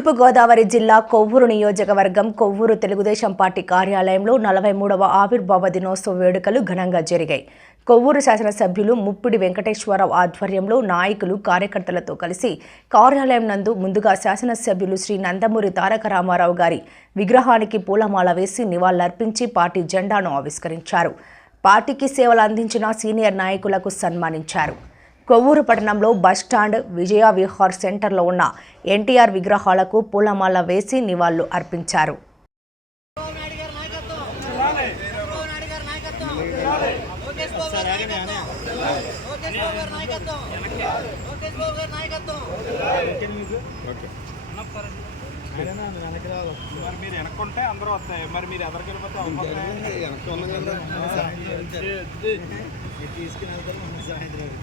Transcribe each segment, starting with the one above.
తూర్పుగోదావరి జిల్లా కొవ్వూరు నియోజకవర్గం కొవ్వూరు తెలుగుదేశం పార్టీ కార్యాలయంలో నలభై మూడవ ఆవిర్భావ దినోత్సవ వేడుకలు ఘనంగా జరిగాయి. కొవ్వూరు శాసనసభ్యులు ముప్పిడి వెంకటేశ్వరరావు ఆధ్వర్యంలో నాయకులు కార్యకర్తలతో కలిసి కార్యాలయం నందు ముందుగా శాసనసభ్యులు శ్రీ నందమూరి తారక రామారావు గారి విగ్రహానికి పూలమాల వేసి నివాళులర్పించి పార్టీ జెండాను ఆవిష్కరించారు. పార్టీకి సేవలు అందించిన సీనియర్ నాయకులకు సన్మానించారు. కొవ్వూరు పట్టణంలో బస్టాండ్ విజయ విహార్ సెంటర్లో ఉన్న ఎన్టీఆర్ విగ్రహాలకు పూలమాల వేసి నివాళులు అర్పించారు. మరి మీరు వెనక్కుంటే అందరూ వస్తాయి. మరి మీరు వెళ్ళిపోతే జోహార్ ఎన్టీఆర్ జోహార్ ఎన్టీఆర్ జోహార్ ఎన్టీఆర్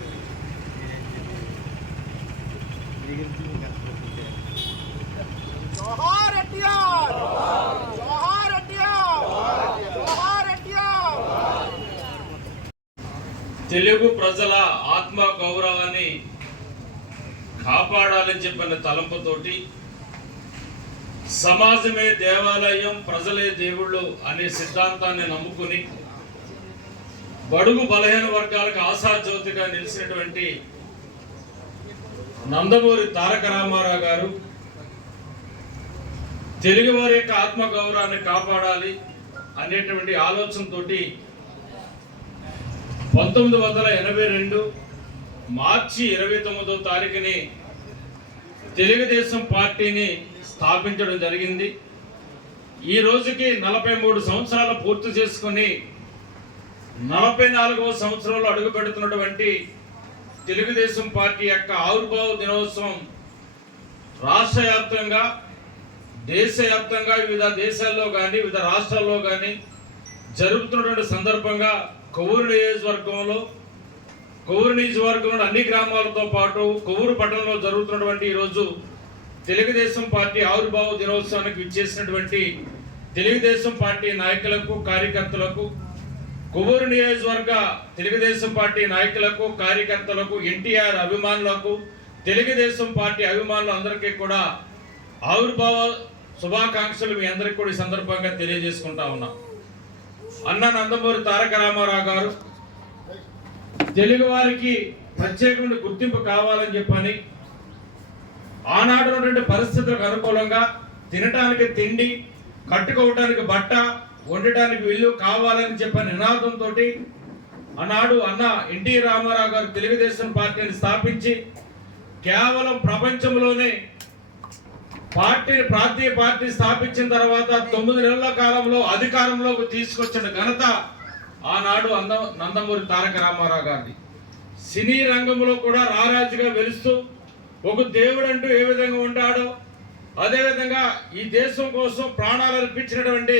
తెలుగు ప్రజల ఆత్మ గౌరవాన్ని కాపాడాలని చెప్పిన తలంపుతోటి సమాజమే దేవాలయం ప్రజలే దేవుళ్ళు అనే సిద్ధాంతాన్ని నమ్ముకుని బడుగు బలహీన వర్గాలకు ఆశాజ్యోతిగా నిలిచినటువంటి నందమూరి తారక రామారావు గారు తెలుగువారి యొక్క ఆత్మగౌరవాన్ని కాపాడాలి అనేటువంటి ఆలోచనతోటి పంతొమ్మిది వందల ఎనభై రెండు మార్చి ఇరవై తొమ్మిదో తారీఖుని తెలుగుదేశం పార్టీని స్థాపించడం జరిగింది. ఈ రోజుకి నలభై మూడు సంవత్సరాలు పూర్తి చేసుకుని నలభై నాలుగవ సంవత్సరంలో అడుగు పెడుతున్నటువంటి తెలుగుదేశం పార్టీ యొక్క ఆవిర్భావ దినోత్సవం రాష్ట్ర వ్యాప్తంగా దేశవ్యాప్తంగా వివిధ దేశాల్లో కానీ వివిధ రాష్ట్రాల్లో కానీ జరుగుతున్నటువంటి సందర్భంగా కొవ్వూరు నియోజకవర్గంలో కొవ్వూరు నియోజకవర్గంలో అన్ని గ్రామాలతో పాటు కొవ్వూరు పట్టణంలో జరుగుతున్నటువంటి ఈరోజు తెలుగుదేశం పార్టీ ఆవిర్భావ దినోత్సవానికి విచ్చేసినటువంటి తెలుగుదేశం పార్టీ నాయకులకు కార్యకర్తలకు కొవ్వూరు నియోజకవర్గ తెలుగుదేశం పార్టీ నాయకులకు కార్యకర్తలకు ఎన్టీఆర్ అభిమానులకు తెలుగుదేశం పార్టీ అభిమానులు అందరికీ కూడా ఆవిర్భావ శుభాకాంక్షలు మీ అందరికీ కూడా ఈ సందర్భంగా తెలియజేసుకుంటా ఉన్నా. అన్న నందమూరి తారక రామారావు గారు తెలుగువారికి ప్రత్యేకమైన గుర్తింపు కావాలని చెప్పని ఆనాడు ఉన్నటువంటి పరిస్థితులకు అనుకూలంగా తినటానికి తిండి కట్టుకోవటానికి బట్ట వండటానికి వీళ్ళు కావాలని చెప్పిన నినాదంతో ఆనాడు అన్న ఎన్టీ రామారావు గారు తెలుగుదేశం పార్టీని స్థాపించి కేవలం ప్రపంచంలోనే పార్టీ ప్రాంతీయ పార్టీ స్థాపించిన తర్వాత తొమ్మిది నెలల కాలంలో అధికారంలోకి తీసుకొచ్చిన ఘనత ఆనాడు అంద నందమూరి తారక రామారావు గారిది. సినీ రంగంలో కూడా రారాజుగా వెలుస్తూ ఒక దేవుడు అంటూ ఏ విధంగా ఉంటాడో అదేవిధంగా ఈ దేశం కోసం ప్రాణాలు అర్పించినటువంటి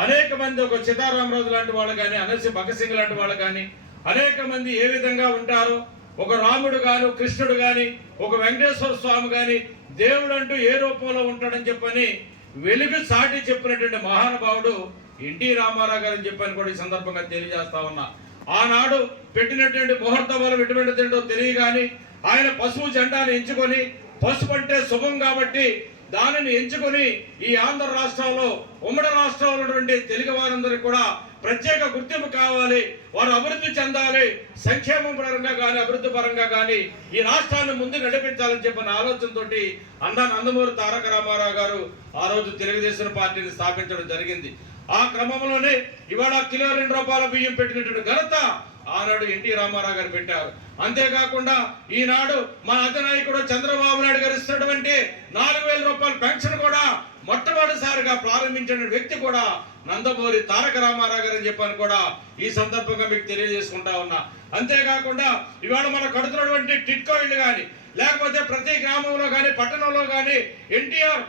అనేక మంది ఒక సీతారామరాజు లాంటి వాళ్ళు కానీ అనసి భగత్ సింగ్ లాంటి వాళ్ళు కానీ అనేక మంది ఏ విధంగా ఉంటారో ఒక రాముడు గాను కృష్ణుడు కానీ ఒక వెంకటేశ్వర స్వామి కానీ దేవుడు అంటూ ఏ రూపంలో ఉంటాడని చెప్పని వెలుగు సాటి చెప్పినటువంటి మహానుభావుడు ఎన్టీ రామారావు గారు అని చెప్పని కూడా ఈ సందర్భంగా తెలియజేస్తా ఉన్నా. ఆనాడు పెట్టినటువంటి ముహూర్త బలం ఎటువంటి తింటో తెలియగాని ఆయన పశువు జెండాను ఎంచుకొని పసుపు అంటే శుభం కాబట్టి దానిని ఎంచుకొని ఈ ఆంధ్ర రాష్ట్రంలో ఉమ్మడి రాష్ట్రంలో ఉన్నటువంటి తెలుగు వారందరికీ కూడా ప్రత్యేక గుర్తింపు కావాలి. వారు అభివృద్ధి చెందాలి. సంక్షేమం పరంగా కానీ అభివృద్ధి పరంగా కానీ ఈ రాష్ట్రాన్ని ముందు నడిపించాలని చెప్పిన ఆలోచనతోటి అన్నా నందమూరి తారక రామారావు గారు ఆ రోజు తెలుగుదేశం పార్టీని స్థాపించడం జరిగింది. ఆ క్రమంలోనే ఇవాళ కిలో రెండు రూపాయల బియ్యం పెట్టినటువంటి ఘనత ఆనాడు ఎన్టీ రామారావు గారు పెట్టారు. అంతేకాకుండా ఈనాడు మన అధినాయకుడు చంద్రబాబు నాయుడు గారు ఇస్తున్నటువంటి నాలుగు వేల రూపాయల పెన్షన్ కూడా మొట్టమొదటిసారిగా ప్రారంభించిన వ్యక్తి కూడా నందమూరి తారక రామారావు గారు అని చెప్పని కూడా ఈ సందర్భంగా మీకు తెలియజేసుకుంటా ఉన్నా. అంతేకాకుండా ఇవాళ మనం కడుతున్నటువంటి టిట్కో ఇల్లు కానీ లేకపోతే ప్రతి గ్రామంలో కానీ పట్టణంలో కానీ ఎన్టీఆర్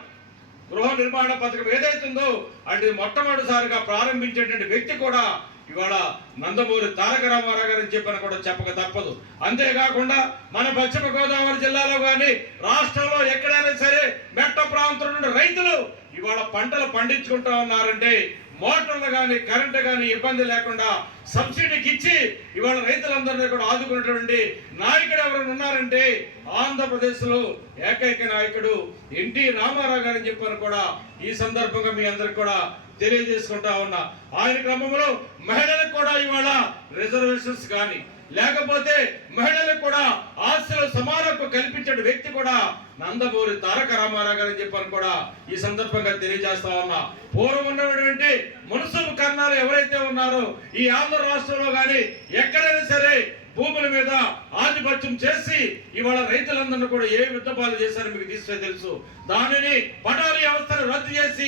గృహ నిర్మాణ పథకం ఏదైతుందో అంటే మొట్టమొదటిసారిగా ప్రారంభించేటువంటి వ్యక్తి కూడా ఇవాళ నందమూరి తారక రామారావు గారు చెప్పని కూడా చెప్పక తప్పదు. అంతేకాకుండా మన పశ్చిమ గోదావరి జిల్లాలో కానీ రాష్ట్రంలో ఎక్కడైనా సరే మెట్ట ప్రాంతం నుండి రైతులు ఇవాళ పంటలు పండించుకుంటా ఉన్నారంటే మోటార్లు కానీ కరెంటు కానీ ఇబ్బంది లేకుండా సబ్సిడీకి ఇచ్చి ఇవాళ రైతులందరినీ కూడా ఆదుకున్నటువంటి నాయకుడు ఎవరైనా ఉన్నారంటే ఆంధ్రప్రదేశ్లో ఏకైక నాయకుడు ఎన్టీ రామారావు గారని చెప్పారు కూడా ఈ సందర్భంగా మీ అందరికి కూడా తెలియజేసుకుంటా ఉన్నా. ఆయన క్రమంలో మహిళలకు కూడా ఇవాళ రిజర్వేషన్స్ కానీ లేకపోతే మహిళలకు కూడా కల్పించిన వ్యక్తి కూడా నందమూరి తారక రామారావు గారు చెప్పని కూడా ఈ సందర్భంగా తెలియజేస్తా ఉన్నా. పూర్వం ఉన్నటువంటి మున్సిపల్ కర్ణాలు ఎవరైతే ఉన్నారో ఈ ఆంధ్ర రాష్ట్రంలో కానీ ఎక్కడైనా సరే భూముల మీద ఆధిపత్యం చేసి ఇవాళ రైతులందరినీ కూడా ఏ విత్తపాలు చేశారో మీకు తీసుకొని తెలుసు. దానిని పటాణీ వ్యవస్థను రద్దు చేసి